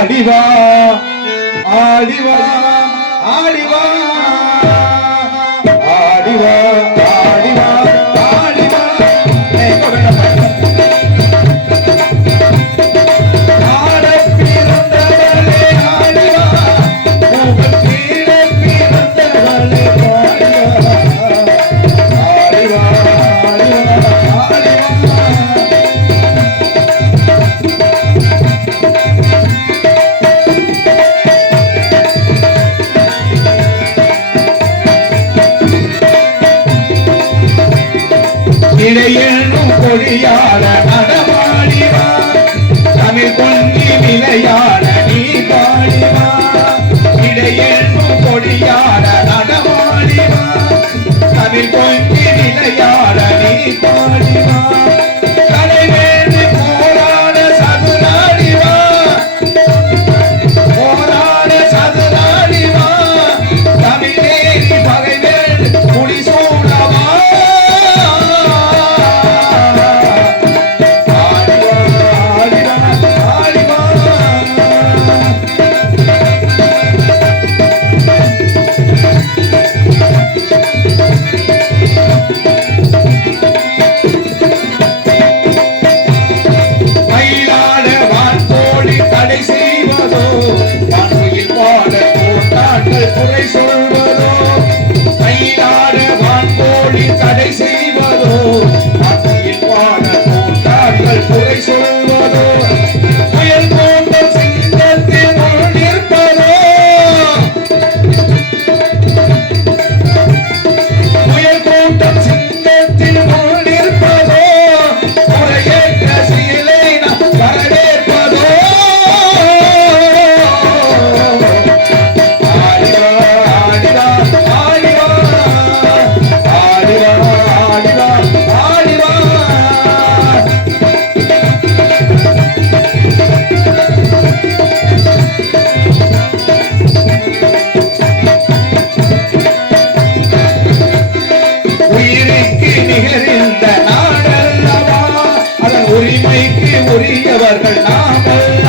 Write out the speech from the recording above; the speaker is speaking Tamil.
ஆடிவா ஆடிவா ஆடிவா ஆடிவா ஆடிவா ஆடிவா இடையேனும் கொடியாட நடமாடிவா தமிழ் பொங்கி விளையாட நீ பாடிவா இடையேனும் கொடியாட நடமாடிவா தமிழ் பொங்கி விளையாட நீ பாடிவா கடைவேண்டு போராட சதுராடிவா போராட சதுராடிவா தமிழேறி பகைவேண்டு முடிசூடவா குறை சொல்வதோ மயிலாட வான்கோழி தடை செய்வதோ அத்தையில் பாட கூட்டார்கள் குறை சொல்வதோ புயல் போன்ற சிங்கத்தில் நிற்பதோ புயல் போன்ற சிங்கத்தில் நிற்பதோ குறையேற்ற சீலை வரவேற்பதோ நிகழ்ந்த நாடல்லவா அதன் உரிமைக்கு உரியவர்கள் நாமல்